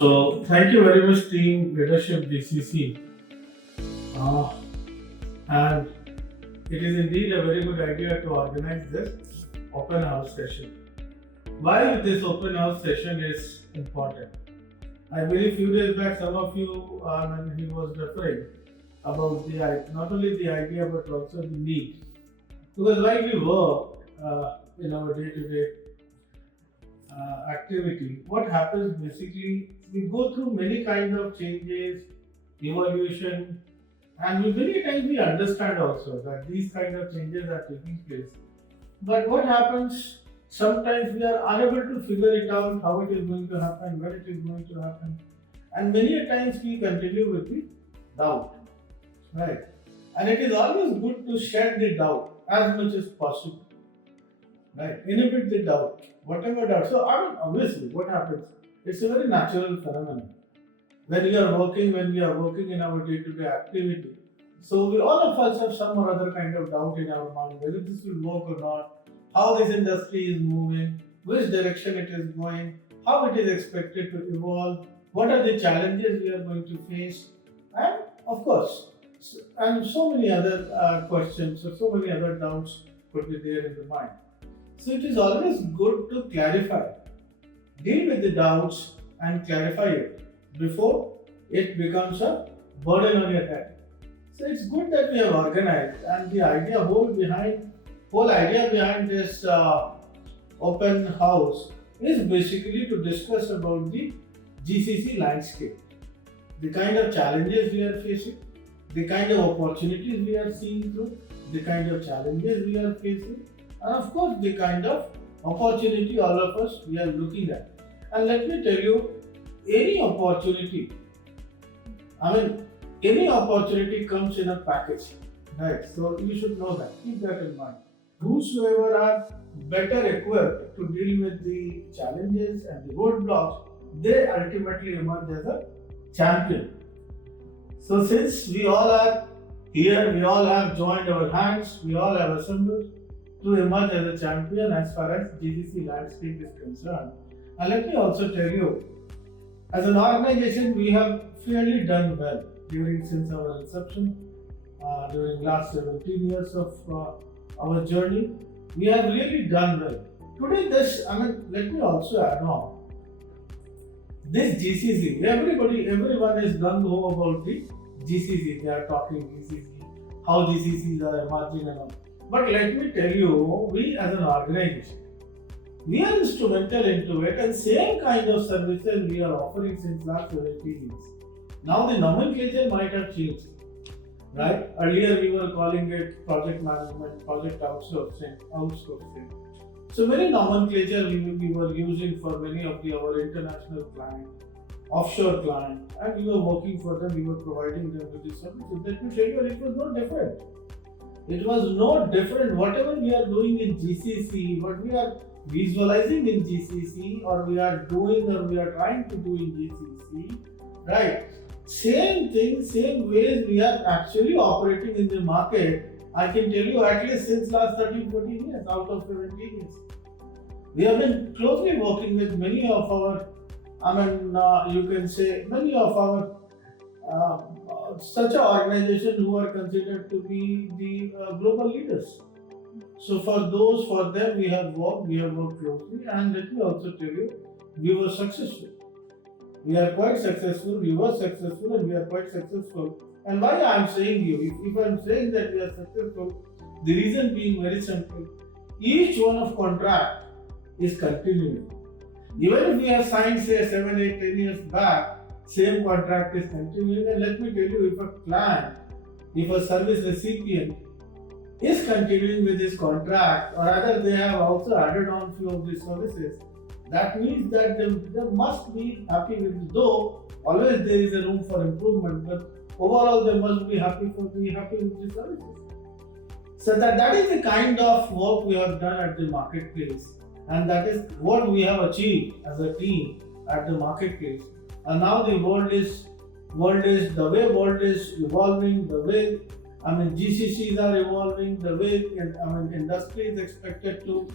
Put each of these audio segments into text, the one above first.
So, thank you very much, team leadership GCC. Uh, and it is indeed a very good idea to organize this open house session. Why this open house session is important? I believe few days back, some of you, when he was referring about not only the idea but also the need. Because while we work in our day-to-day activity, what happens basically, we go through many kind of changes, evolution, and many times we understand also that these kind of changes are taking place. But what happens, sometimes we are unable to figure it out how it is going to happen, when it is going to happen, and many a times we continue with the doubt, right? And it is always good to shed the doubt as much as possible, right? Inhibit the doubt, whatever doubt. So, obviously, what happens? It's a very natural phenomenon. When we are working in our day-to-day activity, so we all of us have some or other kind of doubt in our mind whether this will work or not, how this industry is moving, which direction it is going, how it is expected to evolve, what are the challenges we are going to face, and of course, and so many other questions, so many other doubts could be there in the mind. So it is always good to clarify, deal with the doubts and clarify it before it becomes a burden on your head. So it's good that we have organized, and the whole idea behind this open house is basically to discuss about the GCC landscape, the kind of challenges we are facing, the kind of opportunities we are seeing through, the kind of challenges we are facing, and of course the kind of opportunity all of us we are looking at. And let me tell you, any opportunity, any opportunity comes in a package, right? So you should know that, keep that in mind. Whosoever are better equipped to deal with the challenges and the roadblocks, they ultimately emerge as a champion. So since we all are here, we all have joined our hands, we all have assembled to emerge as a champion as far as GCC landscape is concerned. And let me also tell you, as an organization, we have fairly done well since our inception, during last 17 years of our journey. We have really done well. Today, let me also add on. This GCC, everyone is gung ho about the GCC. They are talking GCC, how GCCs are emerging and all. But let me tell you, we as an organization, we are instrumental into it, and same kind of services we are offering since last 17 years. Now the nomenclature might have changed, right? Earlier we were calling it project management, project outsourcing. So many nomenclature we were using for many of our international clients, offshore clients, and we were working for them, we were providing them with the services. Let me tell you, it was no different. It was no different. Whatever we are doing in GCC, what we are visualizing in GCC, or we are doing or we are trying to do in GCC, right? Same thing, same ways we are actually operating in the market. I can tell you at least since last 13-14 years out of 17 years. We have been closely working with many of our, you can say, many of our such an organization who are considered to be the global leaders. So for them we have worked closely, and let me also tell you, we were successful. We are quite successful, we were successful, and we are quite successful. And why I am saying if I am saying that we are successful, the reason being very simple. Each one of contract is continuing. Even if we have signed say 7, 8, 10 years back, same contract is continuing. And let me tell you, if a client, if a service recipient is continuing with this contract, or rather they have also added on few of these services, that means that they must be happy with it. Though always there is a room for improvement, but overall they must be happy with the services. So that is the kind of work we have done at the marketplace, and that is what we have achieved as a team at the marketplace. And now the world is evolving, the way GCCs are evolving, the way industry is expected to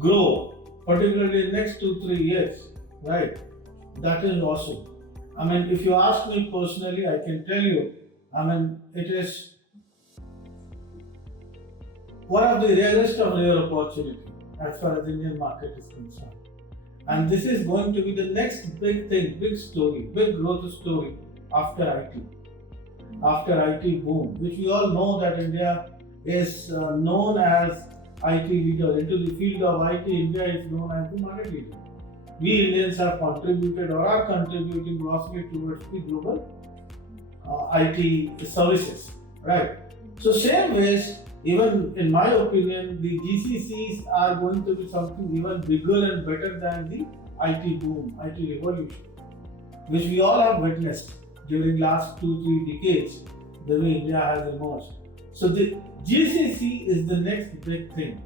grow, particularly in next 2-3 years, right? that is awesome. I mean, if you ask me personally, I can tell you, I mean, it is one of the rarest of rare opportunity as far as Indian market is concerned. And this is going to be the next big thing, big story, big growth story after IT. After IT boom, which we all know that India is known as IT leader. Into the field of IT, India is known as the market leader. We Indians have contributed or are contributing grossly towards the global IT services, right? So same ways, even in my opinion, the GCCs are going to be something even bigger and better than the IT boom, IT revolution, which we all have witnessed during last 2-3 decades, the way India has emerged. So the GCC is the next big thing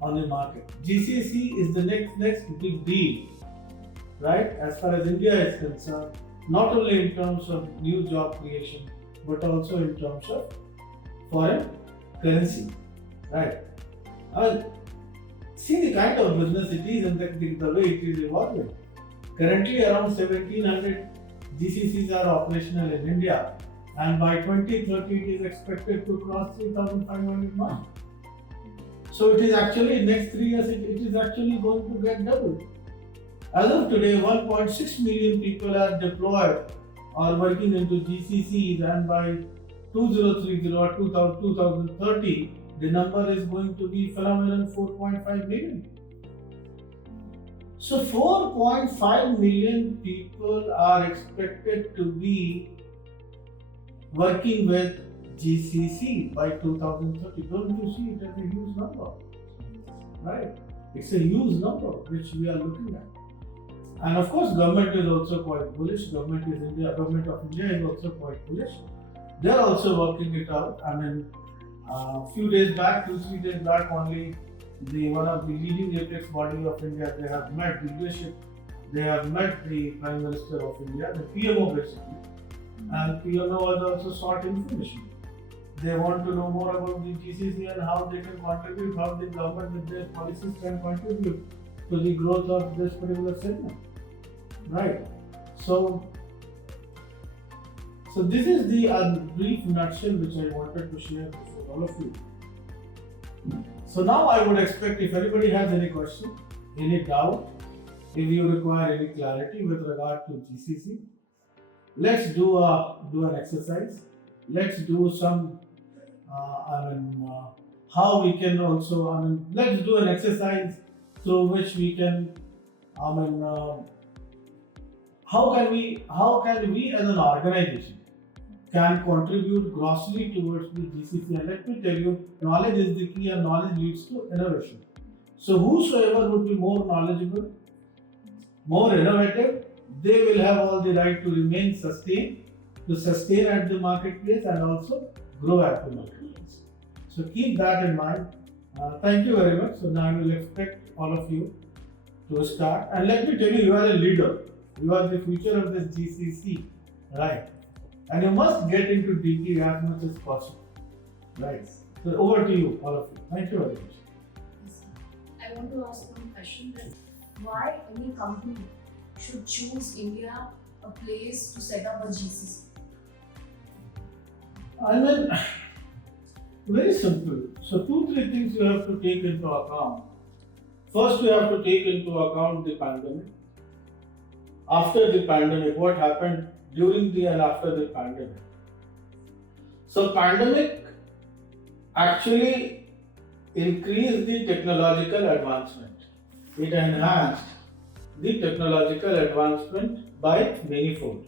on the market. GCC is the next big deal, right? As far as India is concerned, not only in terms of new job creation, but also in terms of foreign currency, right? See the kind of business it is and the way it is evolving. Currently, around 1700 GCCs are operational in India, and by 2030 it is expected to cross 3,500 mark. So it is actually next 3 years it is actually going to get doubled. As of today, 1.6 million people are deployed or working into GCCs, and by 2030 or 2030, the number is going to be phenomenal 4.5 million. So 4.5 million people are expected to be working with GCC by 2030. Don't you see it as a huge number? Right? It's a huge number which we are looking at. And of course, government is also quite bullish. Government of India is also quite bullish. They are also working it out. I mean, few days back, 2-3 days back only, one of the leading apex body of India, they have met the leadership. They have met the Prime Minister of India, the PMO basically. And PMO was also sought information. They want to know more about the GCC and how they can contribute, how the government with their policies can contribute to the growth of this particular segment. Right. So this is the brief nutshell which I wanted to share with all of you. So now I would expect if anybody has any question, any doubt, if you require any clarity with regard to GCC, let's do an exercise. Let's do some, how we can also, let's do an exercise through which we can, how can we as an organization can contribute grossly towards the GCC. And let me tell you, knowledge is the key and knowledge leads to innovation. So whosoever would be more knowledgeable, more innovative, they will have all the right to remain sustain at the marketplace and also grow at the marketplace. So keep that in mind. Thank you very much. So now I will expect all of you to start. And let me tell you, you are a leader. You are the future of this GCC, right? And you must get into DP as much as possible, right? So over to you, all of you. Thank you very much. Yes, I want to ask one question: that why any company should choose India a place to set up a GCC? Very simple. So 2-3 things you have to take into account. First, you have to take into account the pandemic. After the pandemic, what happened during the and after the pandemic. So pandemic actually increased the technological advancement. It enhanced the technological advancement by manyfold.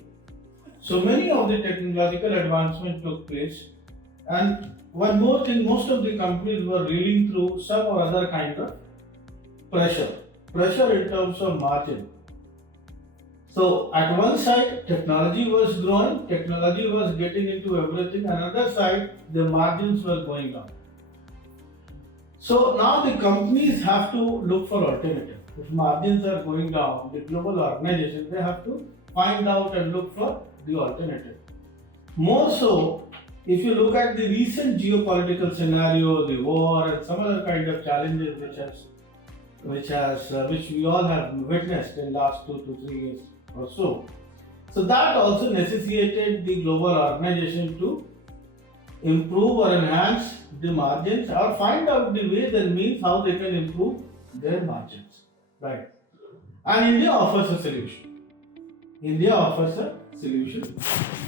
So many of the technological advancement took place, and one more thing, most of the companies were reeling through some or other kind of pressure in terms of margin. So at one side, technology was growing, technology was getting into everything. Another side, the margins were going down. So now the companies have to look for alternatives. If margins are going down, the global organizations, they have to find out and look for the alternative. More so, if you look at the recent geopolitical scenario, the war and some other kind of challenges which we all have witnessed in last 2 to 3 years. or so. So that also necessitated the global organization to improve or enhance the margins or find out the ways and means how they can improve their margins. Right. And India offers a solution. India offers a solution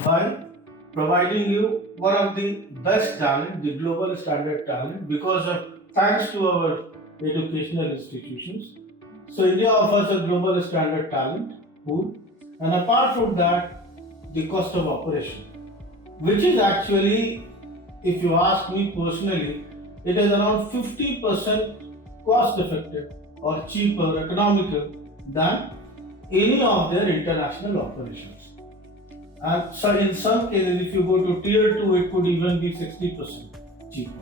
by providing you one of the best talent, the global standard talent, because of thanks to our educational institutions. So India offers a global standard talent pool, and apart from that, the cost of operation, which is actually, if you ask me personally, it is around 50% cost effective or cheaper, economical than any of their international operations. And so in some cases, if you go to tier 2, it could even be 60% cheaper.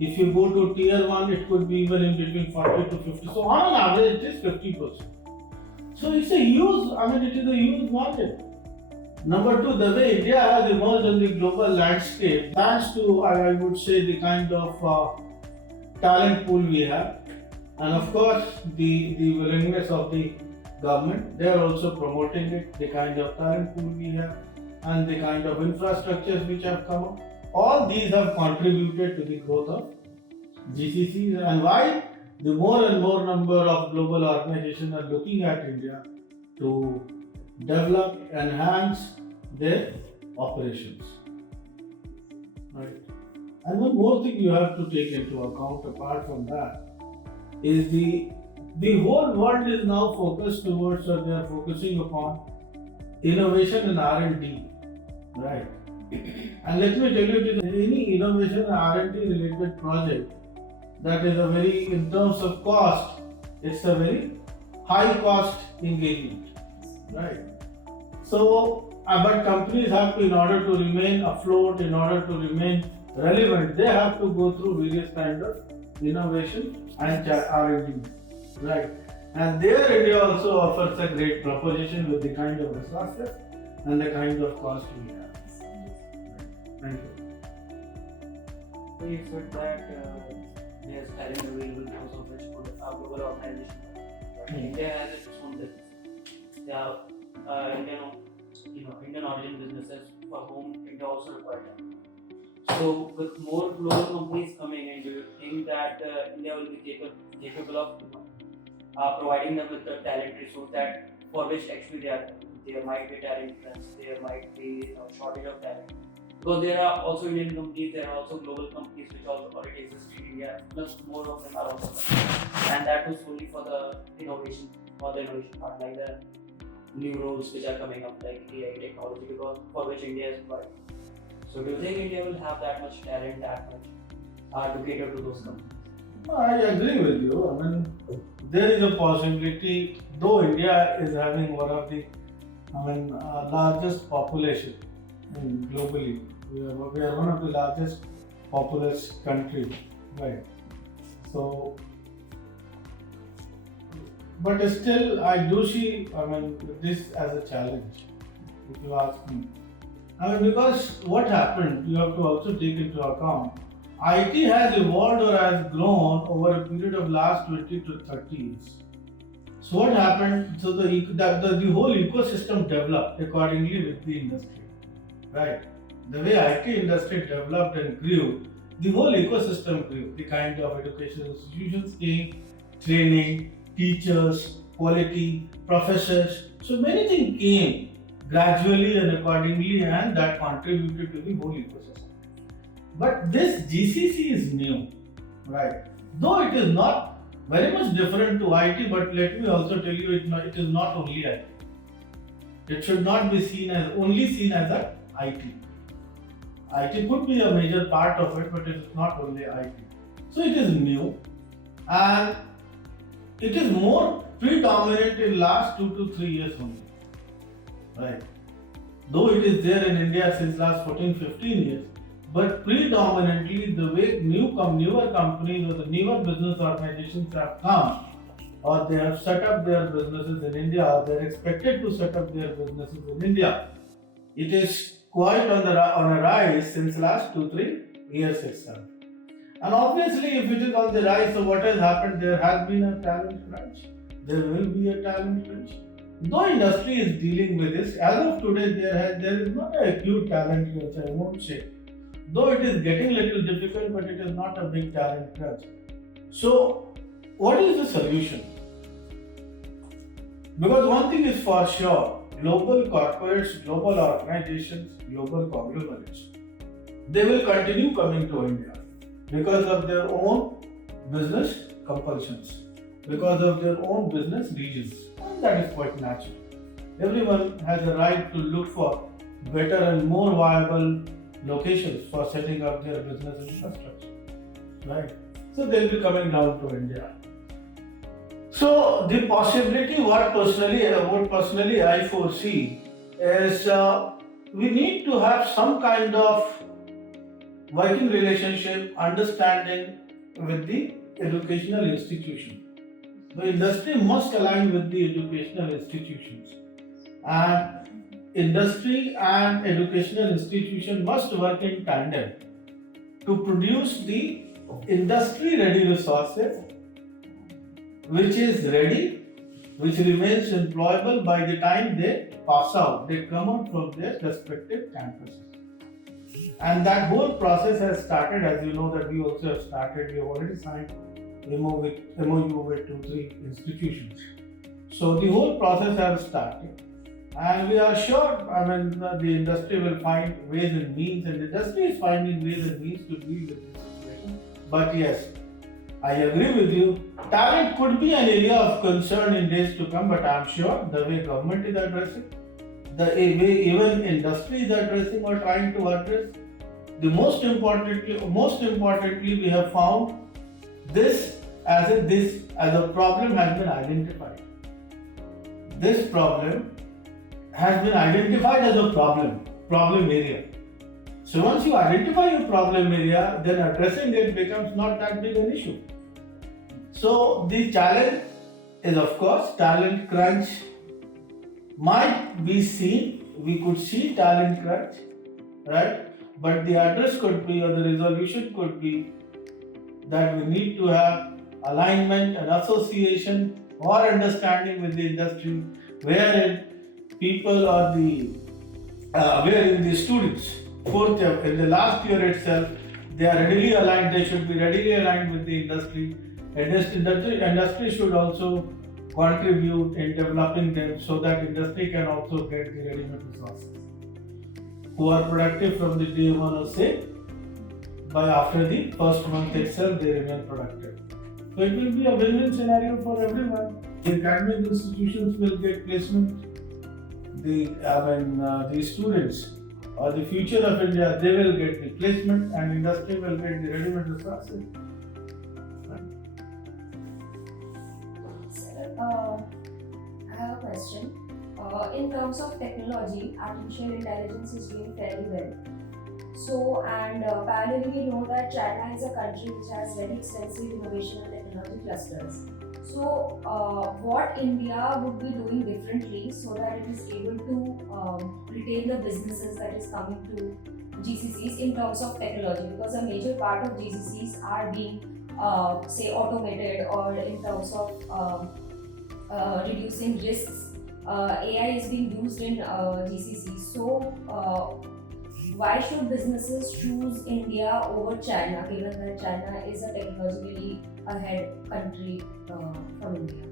If you go to tier 1, it could be even in between 40 to 50. So on an average, it is 50%. So it's a huge, it is a huge market. Number two, the way India has emerged in the global landscape, thanks to, I would say, the kind of talent pool we have, and of course, the willingness of the government. They are also promoting it, the kind of talent pool we have, and the kind of infrastructures which have come up. All these have contributed to the growth of GCCs, and why the more and more number of global organizations are looking at India to develop, enhance their operations. Right. And one more thing you have to take into account apart from that is the whole world is now focused towards, or they are focusing upon innovation and R&D. Right. And let me tell you, it is any innovation and R&D related project that is a very, in terms of cost, it's a very high cost engagement. Right. So, but companies have to, in order to remain afloat, in order to remain relevant, they have to go through various kinds of innovation and R&D. Right. And there India also offers a great proposition with the kind of resources and the kind of cost we have. Thank you. So you said that there's talent available because of which global organization. India has its own business. There are Indian origin businesses for whom India also requires talent. So with more global companies coming in, do you think that India will be capable of providing them with the talent resource that for which actually there might be talent crunch, there might be shortage of talent? Because there are also Indian companies, there are also global companies which also already exist in India, plus more of them are also coming. And that was solely for the innovation part, like the new roles which are coming up, like AI technology, because for which India is required. So do you think India will have that much talent, that much to cater to those companies? I agree with you. There is a possibility, though India is having one of the largest population globally. We are one of the largest populous countries, right? So, but still, I do see, this as a challenge, if you ask me. Because what happened, you have to also take into account, IT has evolved or has grown over a period of last 20 to 30 years. So what happened, so the whole ecosystem developed accordingly with the industry, right? The way IT industry developed and grew, the whole ecosystem grew. The kind of educational institutions came, training, teachers, quality, professors. So many things came gradually and accordingly, and that contributed to the whole ecosystem. But this GCC is new, right? Though it is not very much different to IT, but let me also tell you, it is not only IT. It should not be seen as a IT. IT could be a major part of it, but it is not only IT. So it is new, and it is more predominant in last 2 to 3 years only, right? Though it is there in India since last 14-15 years, but predominantly the way newer companies or the newer business organizations have come, or they have set up their businesses in India, or they are expected to set up their businesses in India, it is quite on a rise since last 2-3 years itself. And obviously, if it is on the rise, so what has happened? There has been a talent crunch. There will be a talent crunch. Though industry is dealing with this, as of today, there is not a acute talent crunch, I won't say. Though it is getting little difficult, but it is not a big talent crunch. So, what is the solution? Because one thing is for sure, global corporates, global organizations, global conglomerates, they will continue coming to India because of their own business compulsions, because of their own business regions. And that is quite natural. Everyone has a right to look for better and more viable locations for setting up their business infrastructure. Right? So they'll be coming down to India. So the possibility what personally I foresee is we need to have some kind of working relationship, understanding with the educational institution. The industry must align with the educational institutions, and industry and educational institution must work in tandem to produce the industry ready resources which is ready, which remains employable by the time they pass out, they come out from their respective campuses. And that whole process has started, as you know, that we also have started. We have already signed MOU with 2-3 institutions. So the whole process has started, and we are sure. The industry will find ways and means, and the industry is finding ways and means to deal with this situation. But yes, I agree with you. Talent could be an area of concern in days to come, but I am sure the way government is addressing, the way even industry is addressing or trying to address, most importantly, we have found this as a problem has been identified. This problem has been identified as a problem area. So once you identify your problem area, then addressing it becomes not that big an issue. So the challenge is, of course, talent crunch might be seen. We could see talent crunch, right? But the address could be, or the resolution could be, that we need to have alignment and association or understanding with the industry, wherein people or wherein the students, fourth year, in the last year itself, they are readily aligned. They should be readily aligned with the industry. Industry should also contribute in developing them so that industry can also get the ready-made resources who are productive from the day one or say by after the first month itself they remain productive. So it will be a win-win scenario for everyone. The academic institutions will get placement. The students or the future of India, they will get the placement, and industry will get the ready-made resources. I have a question. In terms of technology, artificial intelligence is doing fairly well. So, and parallelly, we know that China is a country which has very extensive innovation and technology clusters. So, what India would be doing differently so that it is able to retain the businesses that is coming to GCCs in terms of technology? Because a major part of GCCs are being, say, automated, or in terms of reducing risks. AI is being used in GCC. So, why should businesses choose India over China, given that China is a technologically ahead country from India?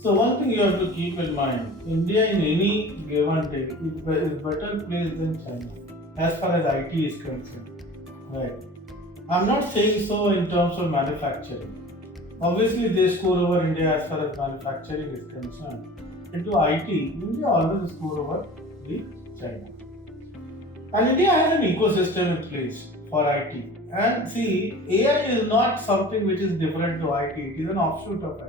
So one thing you have to keep in mind, India in any given day is better placed than China as far as IT is concerned. Right. I'm not saying so in terms of manufacturing. Obviously, they score over India as far as manufacturing is concerned. Into IT, India always score over the China. And India has an ecosystem in place for IT. And see, AI is not something which is different to IT. It is an offshoot of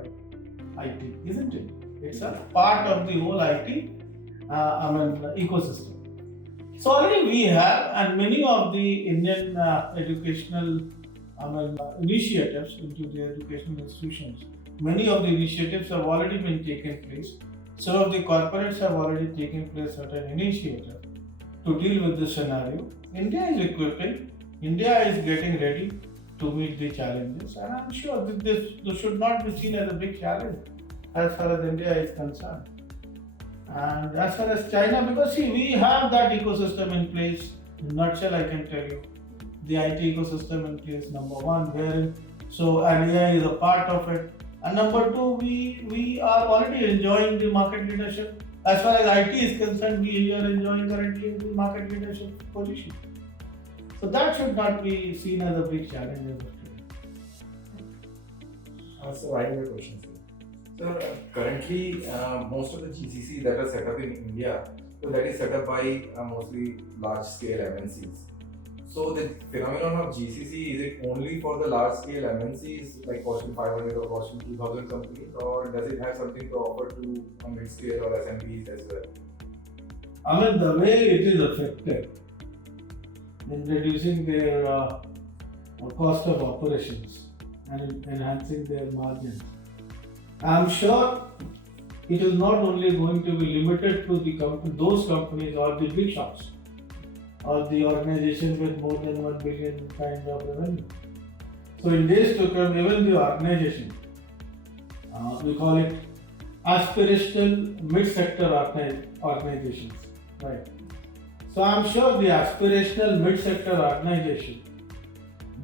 IT, isn't it? It's a part of the whole IT ecosystem. So already we have, and many of the Indian educational initiatives into the educational institutions, many of the initiatives have already been taken place. Some of the corporates have already taken place certain initiatives to deal with this scenario. India is equipping, India is getting ready to meet the challenges, and I'm sure that this should not be seen as a big challenge as far as India is concerned. And as far as China, because see, we have that ecosystem in place. In a nutshell, I can tell you the IT ecosystem in place. Number one, wherein and AI is a part of it. And number two, we are already enjoying the market leadership. As far as IT is concerned, we are enjoying currently the market leadership position. So that should not be seen as a big challenge as of today. So I have a question, sir. So currently, most of the GCC that are set up in India, so that is set up by mostly large-scale MNCs. So the phenomenon of GCC, is it only for the large-scale MNCs like Fortune 500 or Fortune 2000 companies, or does it have something to offer to mid-scale or SMBs as well? I mean, the way it is affected in reducing their cost of operations and enhancing their margins, I'm sure it is not only going to be limited to those companies or the big shops or the organization with more than 1 billion kind of revenue. So in days to come, even the organization, we call it aspirational mid-sector organizations, right? So I'm sure the aspirational mid-sector organization,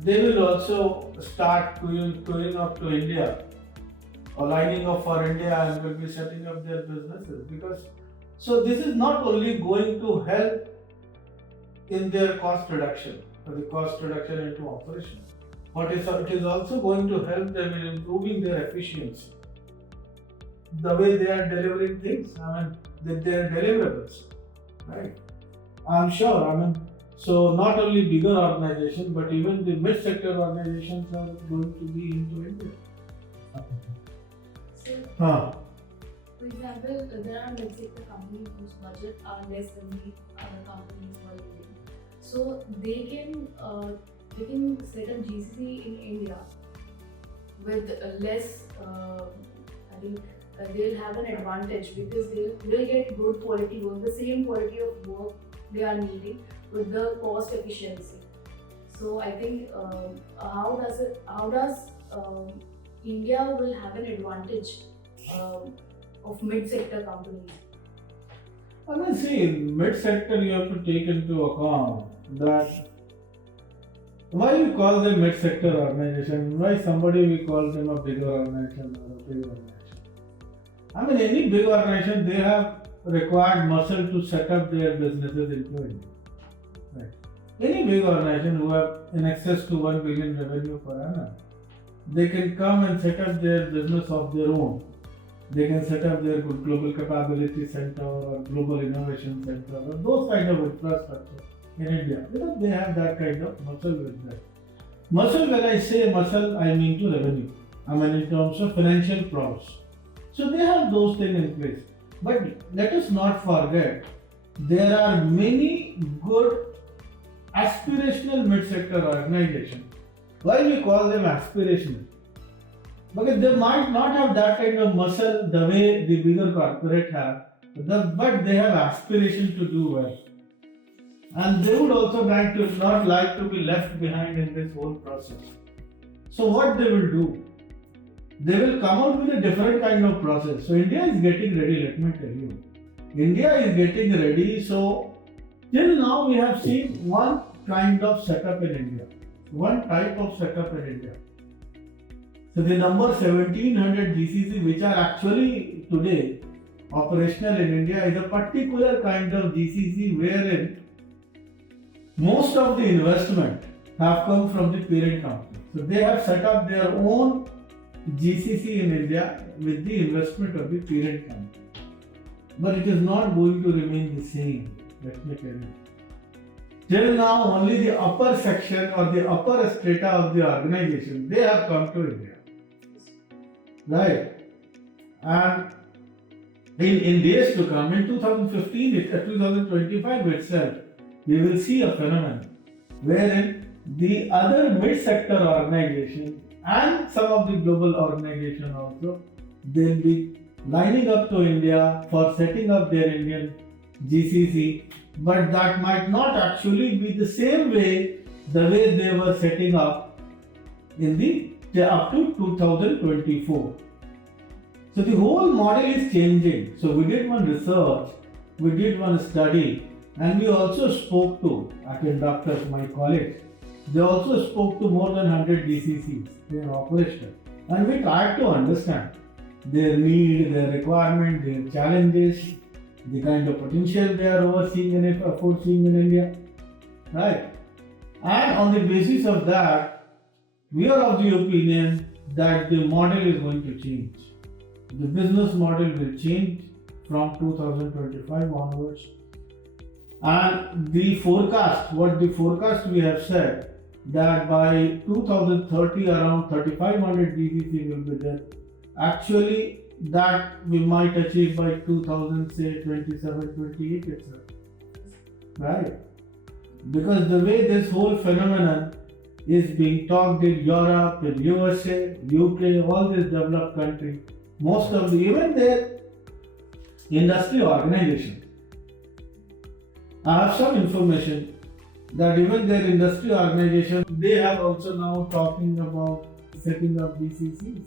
they will also start going up to India or lining up for India and will be setting up their businesses, because so this is not only going to help in their cost reduction or the cost reduction into operation, but it is also going to help them in improving their efficiency, the way they are delivering things, their deliverables, right? I'm sure, so not only bigger organizations, but even the mid-sector organizations are going to be into India. So, for example, there are mid-sector companies whose budget are less than the other companies who are leading. So they can set up GCC in India with less. I think they'll have an advantage because they'll get good quality work, the same quality of work they are needing with the cost efficiency. So I think how does India will have an advantage of mid-sector companies? See, in mid-sector you have to take into account that why we call them mid-sector organization, why somebody we call them a big organization or a big organization. Any big organization, they have required muscle to set up their businesses into India. Right. Any big organization who have in excess to 1 billion revenue per annum, they can come and set up their business of their own. They can set up their global capability center or global innovation center or those kind of infrastructure in India, because they have that kind of muscle with them. Muscle, when I say muscle, I mean to revenue. In terms of financial prowess. So they have those things in place. But let us not forget, there are many good aspirational mid-sector organizations. Why we call them aspirational? Because they might not have that kind of muscle the way the bigger corporate have, but they have aspiration to do well. And they would also not like to be left behind in this whole process. So what they will do? They will come out with a different kind of process. So India is getting ready, let me tell you. India is getting ready. So till now we have seen one kind of setup in India, one type of setup in India. So the number 1700 GCC, which are actually today operational in India, is a particular kind of GCC wherein most of the investment have come from the parent company. So they have set up their own GCC in India with the investment of the parent company. But it is not going to remain the same, let me tell you. Till now, only the upper section or the upper strata of the organization, they have come to India. Right? And in days to come, in 2015, 2025 itself, we will see a phenomenon wherein the other mid-sector organizations and some of the global organizations also, they'll be lining up to India for setting up their Indian GCC, but that might not actually be the same way the way they were setting up in up to 2024. So the whole model is changing. So we did one research, we did one study, and we also spoke to, at Inductus, my colleagues, they also spoke to more than 100 GCCs, they are operational. And we tried to understand their need, their requirement, their challenges, the kind of potential they are overseeing and foreseeing in India, right? And on the basis of that, we are of the opinion that the model is going to change. The business model will change from 2025 onwards. And the forecast, what the forecast we have said, that by 2030 around 3500 GCC will be there. Actually, that we might achieve by 2027, 28 itself. Right? Because the way this whole phenomenon is being talked in Europe, in USA, UK, all these developed countries, most of the, even their industry organization. I have some information that even their industry organization, they have also now talking about setting up GCCs.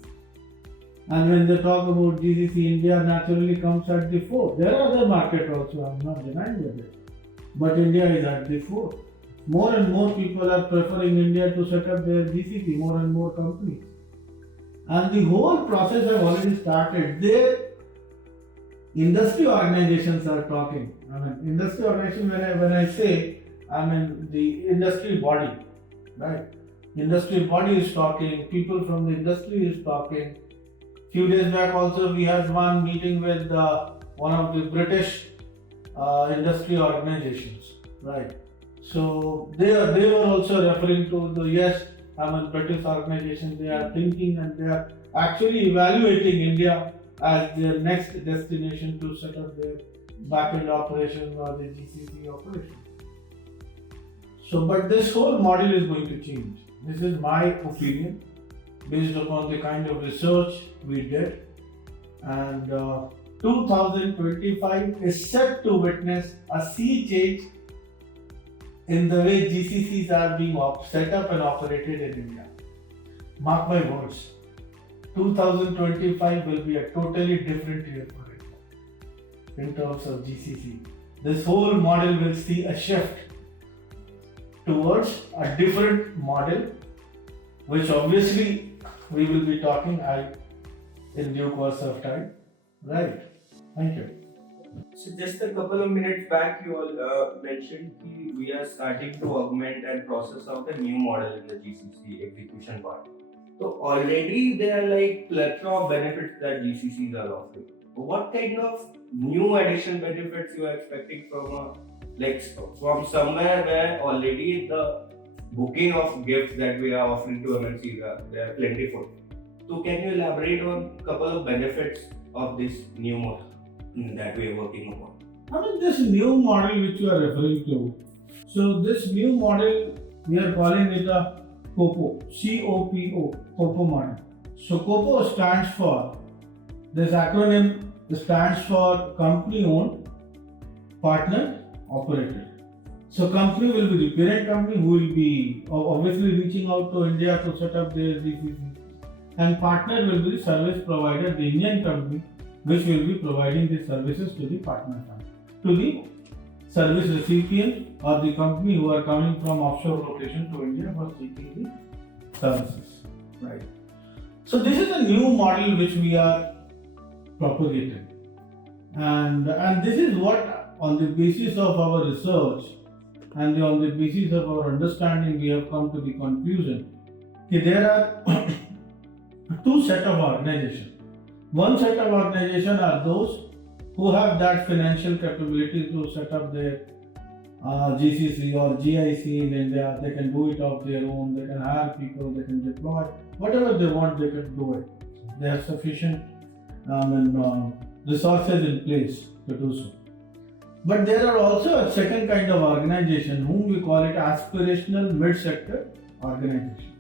And when they talk about GCC, India naturally comes at the fore. There are other markets also, I am not denying that. But India is at the fore. More and more people are preferring India to set up their GCC, more and more companies. And the whole process have already started. Their industry organizations are talking. I mean, industry organization, when I say, I mean the industry body, right? Industry body is talking, people from the industry is talking. Few days back also we had one meeting with one of the British industry organizations, right? So they were also referring to the, yes, I mean British organization, they are thinking and they are actually evaluating India as their next destination to set up their back-end operation or the GCC operation. So, but this whole model is going to change. This is my opinion based upon the kind of research we did. And 2025 is set to witness a sea change in the way GCCs are being set up and operated in India. Mark my words, 2025 will be a totally different year for India in terms of GCC. This whole model will see a shift towards a different model, which obviously we will be talking in due course of time. Right. Thank you. So just a couple of minutes back, you all mentioned that we are starting to augment and process out a new model in the GCC execution part. So already there are like plethora of benefits that GCCs are offering. What kind of new additional benefits you are expecting from from somewhere where already the bouquet of gifts that we are offering to MNCs they are plentiful. So can you elaborate on a couple of benefits of this new model that we are working upon? I mean, this new model which you are referring to, so this new model, we are calling it a COPO, C-O-P-O, COPO model. So COPO stands for, this acronym stands for company owned, partner, operated. So company will be the parent company who will be obviously reaching out to India to set up their GCC. And partner will be the service provider, the Indian company, which will be providing the services to the partner company, to the service recipient or the company who are coming from offshore location to India for seeking the services. Right. So this is a new model which we are propagating. And this is what, on the basis of our research and on the basis of our understanding, we have come to the conclusion that there are two sets of organizations. One set of organizations are those who have that financial capability to set up their GCC or GIC in India. They can do it of their own, they can hire people, they can deploy, whatever they want, they can do it. They have sufficient resources in place to do so. But there are also a second kind of organization whom we call it aspirational mid-sector organization.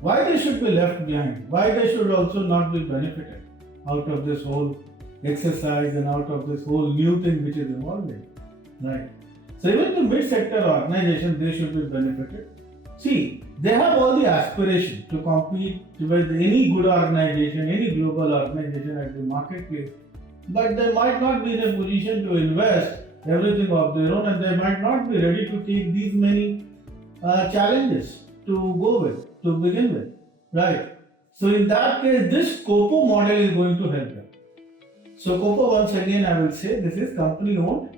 Why they should be left behind? Why they should also not be benefited out of this whole exercise and out of this whole new thing which is evolving, right? So even the mid-sector organization, they should be benefited. See, they have all the aspiration to compete with any good organization, any global organization at the marketplace, but they might not be in a position to invest everything of their own, and they might not be ready to take these many challenges to go with, to begin with, right? So in that case, this COPO model is going to help them. So COPO, once again I will say, this is company owned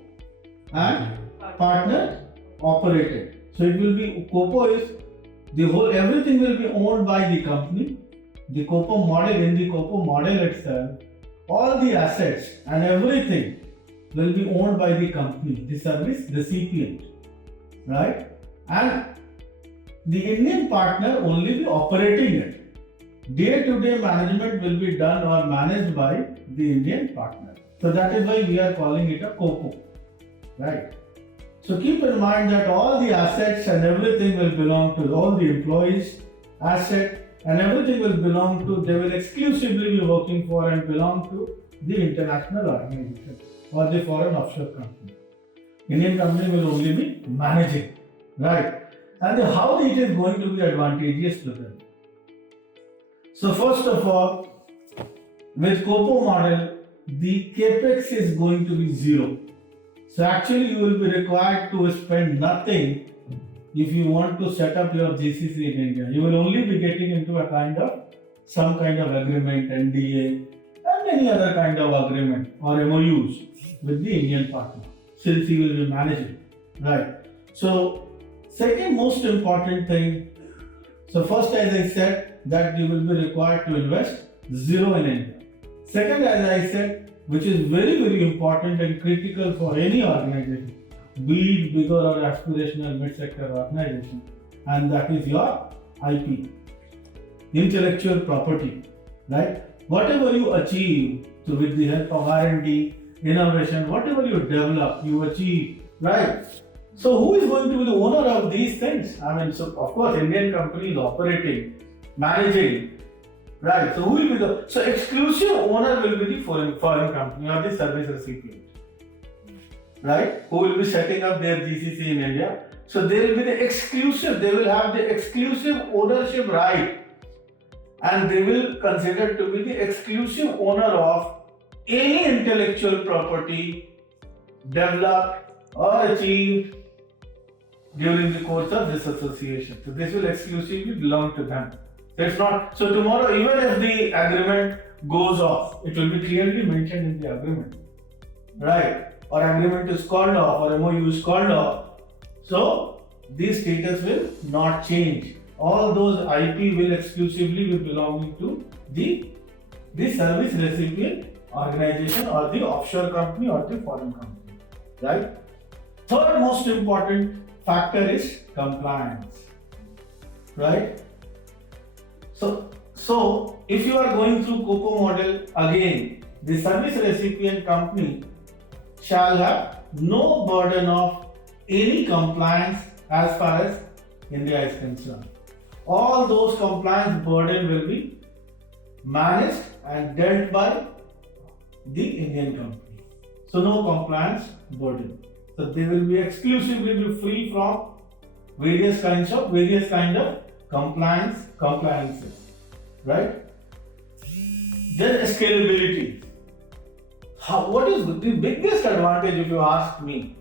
and partner operated. So it will be, COPO is the whole, everything will be owned by the company. The COPO model, in the COPO model itself, all the assets and everything will be owned by the company, the service recipient, right? And the Indian partner only be operating it. Day-to-day management will be done or managed by the Indian partner. So that is why we are calling it a COPO, right? So keep in mind that all the assets and everything will belong to all the employees, asset and everything will belong to, they will exclusively be working for and belong to the international organization or the foreign offshore company. Indian company will only be managing, right? And how it is going to be advantageous to them. So first of all, with COPO model, the capex is going to be zero. So actually you will be required to spend nothing if you want to set up your GCC in India. You will only be getting into a kind of, some kind of agreement, NDA and any other kind of agreement or MOUs with the Indian partner, since he will be managing, right? So second most important thing, so first as I said that you will be required to invest zero in India. Second, as I said, which is very, very important and critical for any organization, be it bigger or aspirational mid-sector organization, and that is your IP, intellectual property, right? Whatever you achieve with the help of R&D, innovation, whatever you develop, you achieve, right? So who is going to be the owner of these things? I mean, so of course Indian companies operating, managing, right? So who will be the, so exclusive owner will be the foreign company or the service recipient, right? Who will be setting up their GCC in India. So they will be the exclusive, they will have the exclusive ownership right, and they will consider to be the exclusive owner of any intellectual property developed or achieved during the course of this association. So this will exclusively belong to them. It's not, so tomorrow even if the agreement goes off, it will be clearly mentioned in the agreement, right? Or agreement is called off or MOU is called off. So this status will not change. All those IP will exclusively be belonging to the service recipient organization or the offshore company or the foreign company, right? Third most important factor is compliance, right? So if you are going through COPO model, again, the service recipient company shall have no burden of any compliance as far as India is concerned. All those compliance burden will be managed and dealt by the Indian company. So no compliance burden. So they will be exclusively be free from various kind of compliances, right? Then scalability. What is the biggest advantage, if you ask me,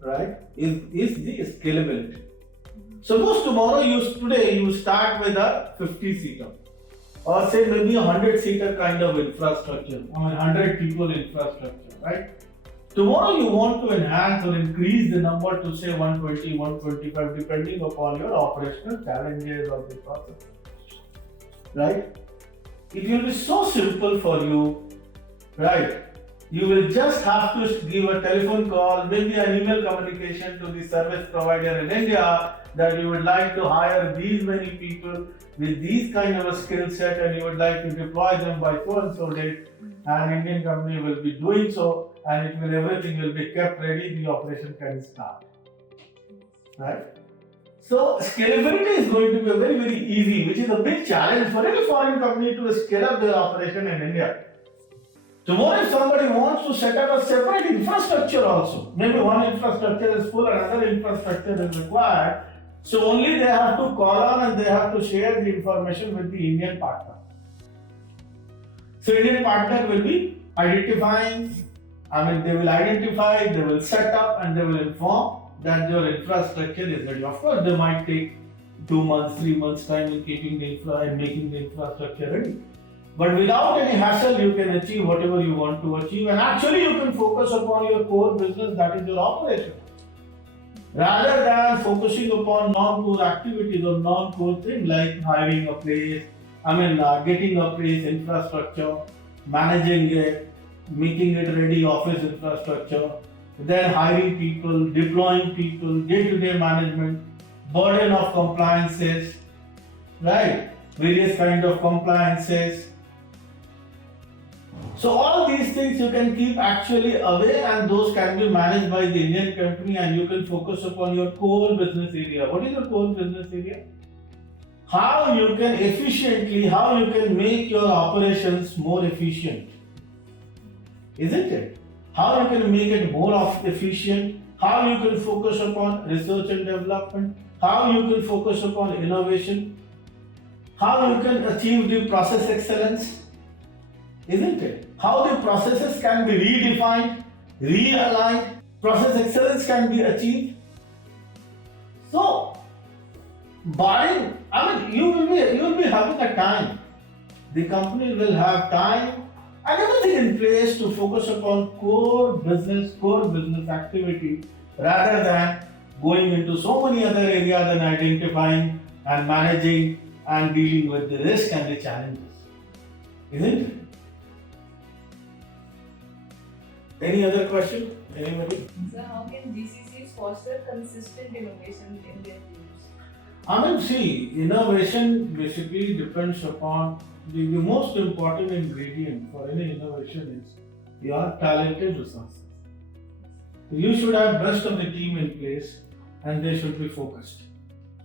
right, is the scalability. Suppose tomorrow you start with a 50-seater or say maybe a 100-seater kind of infrastructure, 100 people infrastructure, right? Tomorrow you want to enhance or increase the number to say 120, 125 depending upon your operational challenges of the process, right? It will be so simple for you, right? You will just have to give a telephone call, maybe an email communication to the service provider in India that you would like to hire these many people with these kind of a skill set and you would like to deploy them by so and so date, and Indian company will be doing so, and everything will be kept ready, the operation can start, right? So scalability is going to be very, very easy, which is a big challenge for any foreign company to scale up their operation in India. Tomorrow if somebody wants to set up a separate infrastructure also, maybe one infrastructure is full, another infrastructure is required. So only they have to call on and they have to share the information with the Indian partner. So Indian partner will be identifying, they will identify, they will set up and they will inform that your infrastructure is ready. Of course, they might take 2 months, 3 months time in keeping the making the infrastructure ready. But without any hassle, you can achieve whatever you want to achieve, and actually you can focus upon your core business, that is your operation. Rather than focusing upon non-core activities or non-core things like hiring a place, getting a place, infrastructure, managing it, making it ready, office infrastructure, then hiring people, deploying people, day-to-day management, burden of compliances, right? Various kind of compliances. So all these things you can keep actually away, and those can be managed by the Indian company, and you can focus upon your core business area. What is your core business area? How you can make your operations more efficient. Isn't it? How you can make it more efficient, how you can focus upon research and development, how you can focus upon innovation, how you can achieve the process excellence, isn't it? How the processes can be redefined, realigned, process excellence can be achieved. So, you will be having a time. The company will have time and everything in place to focus upon core business activity, rather than going into so many other areas and identifying and managing and dealing with the risk and the challenges. Isn't it? Any other question? Anybody? So how can GCCs foster consistent innovation in their teams? Innovation basically depends upon the most important ingredient for any innovation is your talented resources. You should have best of the team in place and they should be focused.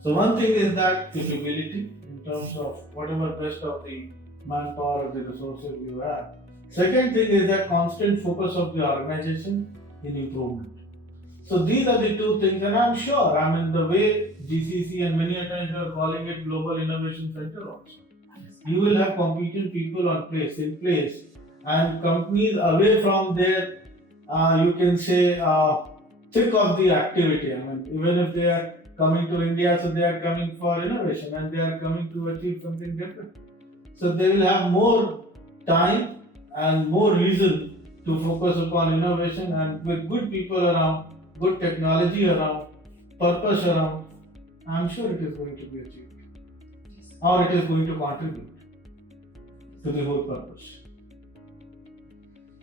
So one thing is that capability in terms of whatever best of the manpower or the resources you have. Second thing is that constant focus of the organization in improvement. So these are the two things, and I'm sure, the way GCC and many a times we are calling it Global Innovation Center also. You will have competent people in place, and companies away from their, thick of the activity. Even if they are coming to India, so they are coming for innovation and they are coming to achieve something different. So they will have more time and more reason to focus upon innovation, and with good people around, good technology around, purpose around, I'm sure it is going to be achieved. Or it is going to contribute to the whole purpose.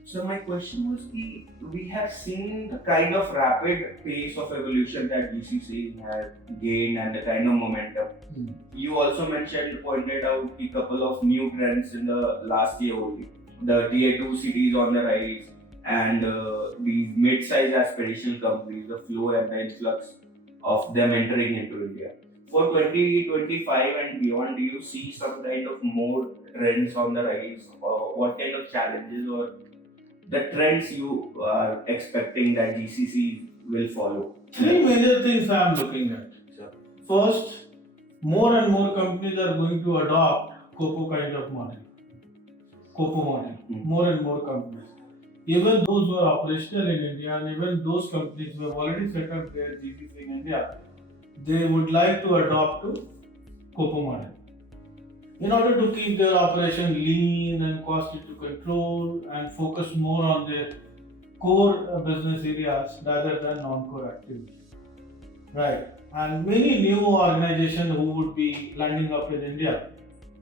So my question was, we have seen the kind of rapid pace of evolution that GCC has gained and the kind of momentum. You also pointed out a couple of new trends in the last year only. The tier 2 cities on the rise, and these mid-sized aspirational companies, the flow and the influx of them entering into India. For 2025 and beyond, do you see some kind of more trends on the rise, or what kind of challenges or the trends you are expecting that GCC will follow? Three major things I am looking at. Sure. First, more and more companies are going to adopt COPO kind of model. COPO model. More and more companies. Even those who are operational in India, and even those companies who have already set up their GCC in India, they would like to adopt to COPO model in order to keep their operation lean and cost into control and focus more on their core business areas rather than non-core activities. Right. And many new organizations who would be lining up in India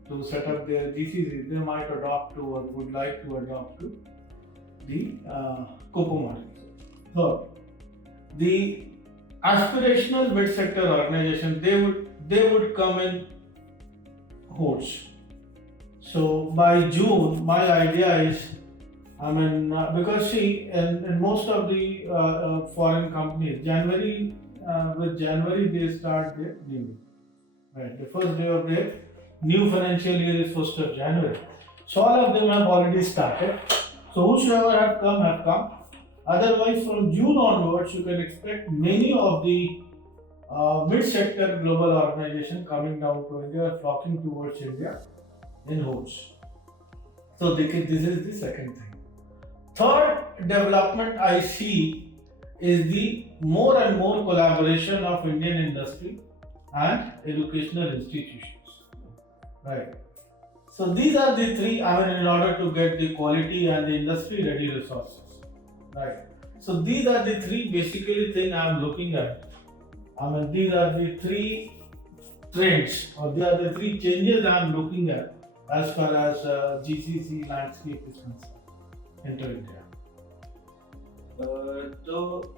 to set up their GCCs, they might adopt to or would like to adopt to the COPO model. Third, the aspirational mid-sector organization, they would come in hordes. So by June, my idea is, because in most of the foreign companies, with January they start their new year. Right, the first day of their new financial year is 1st of January. So all of them have already started. So whosoever have come. Otherwise, from June onwards, you can expect many of the mid-sector global organization coming down to India, flocking towards India in hordes. So this is the second thing. Third development I see is the more and more collaboration of Indian industry and educational institutions. Right. So these are the three, in order to get the quality and the industry ready resources. Right. So these are the three basically thing I am looking at. These are the three trends or these are the three changes I am looking at as far as GCC landscape is concerned into India. So,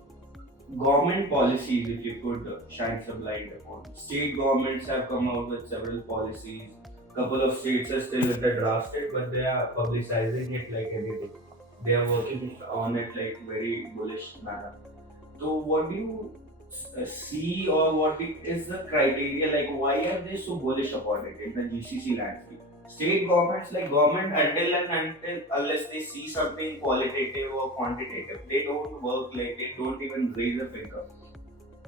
government policies, if you could shine some light upon. State governments have come out with several policies. Couple of states are still in the draft state, but they are publicizing it like anything. They are working on it like very bullish manner. So, what do you see, or what is the criteria? Like, why are they so bullish about it in the GCC landscape? State governments, like government, until unless they see something qualitative or quantitative, they don't work, like they don't even raise a finger.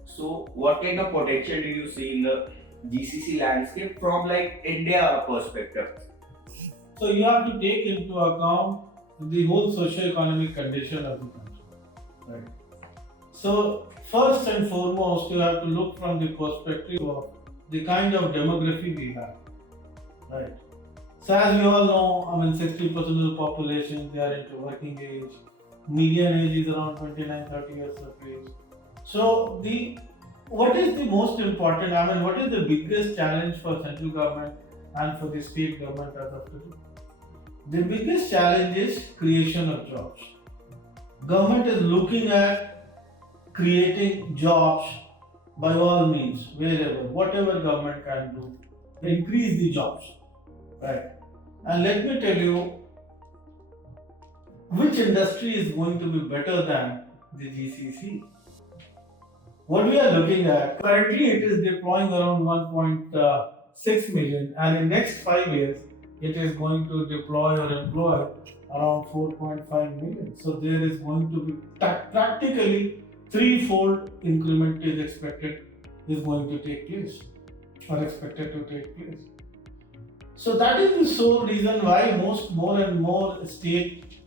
So, what kind of potential do you see in the GCC landscape from like India perspective? So you have to take into account the whole socio-economic condition of the country. Right. So first and foremost, you have to look from the perspective of the kind of demography we have. Right. So as we all know, 60% of the population, they are into working age. Median age is around 29-30 years of age. So what is the most important, what is the biggest challenge for central government and for the state government as of today? The biggest challenge is creation of jobs. Government is looking at creating jobs by all means, wherever, whatever government can do, increase the jobs. Right. And let me tell you, which industry is going to be better than the GCC? What we are looking at, currently it is deploying around 1.6 million, and in next 5 years, it is going to deploy or employ around 4.5 million. So there is going to be practically threefold increment is going to take place or expected to take place. So that is the sole reason why more and more state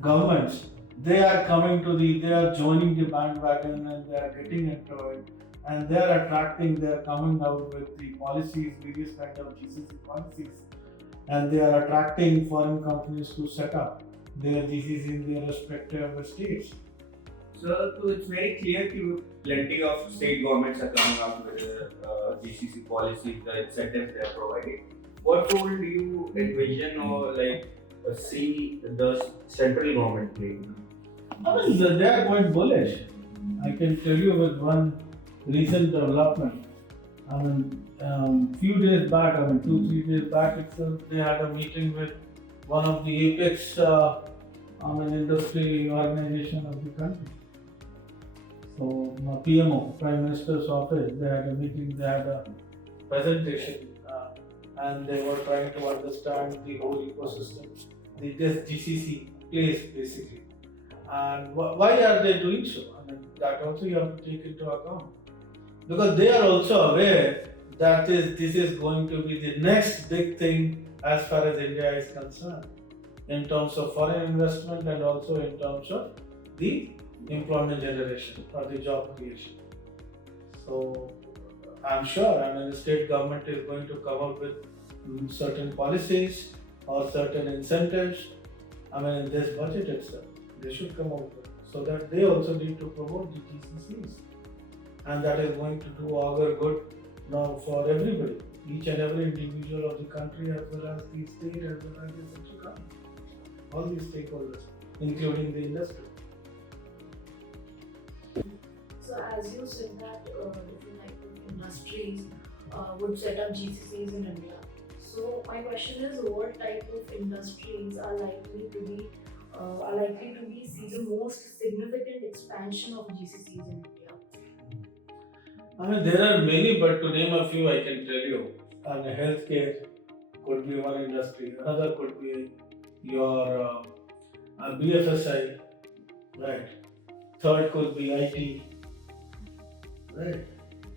governments, they are joining the bandwagon and they are getting into it, and they are coming out with the policies, various kind of GCC policies, and they are attracting foreign companies to set up their GCC in their respective states. So it's very clear to plenty of state governments are coming up with GCC policies, the incentives they are providing. What role do you envision or see the central government playing? They are quite bullish. I can tell you with one recent development. Few days back, 2-3 days back itself, they had a meeting with one of the apex industry organization of the country. So, PMO, Prime Minister's Office, they had a meeting, they had a presentation, and they were trying to understand the whole ecosystem, this GCC place basically. And why are they doing so? That also you have to take into account. Because they are also aware that this is going to be the next big thing as far as India is concerned, in terms of foreign investment and also in terms of the employment generation or the job creation. So I'm sure the state government is going to come up with certain policies or certain incentives. In this budget itself, they should come out with, so that they also need to promote the GCCs, and that is going to do augur good now for everybody, each and every individual of the country, as well as the state, as well as the central government, all these stakeholders, including the industry. So as you said that different type of industries would set up GCCs in India. So my question is, what type of industries are likely to be see the most significant expansion of GCCs in India? There are many, but to name a few, I can tell you. Healthcare could be one industry. Another could be your BFSI, right? Third could be IT, right?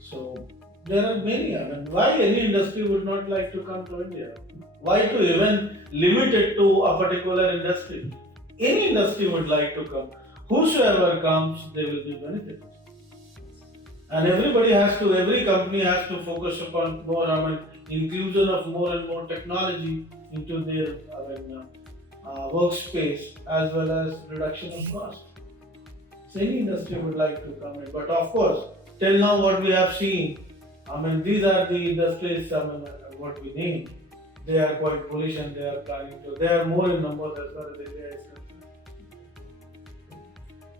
So there are many. I mean, why any industry would not like to come to India? Why to even limit it to a particular industry? Any industry would like to come. Whosoever comes, they will be benefited. And every company has to focus upon more, inclusion of more and more technology into their, workspace, as well as reduction of cost. So any industry would like to come in, but of course, till now what we have seen, these are the industries, what we name. They are quite bullish and they are planning to. They are more in numbers as far as India is concerned.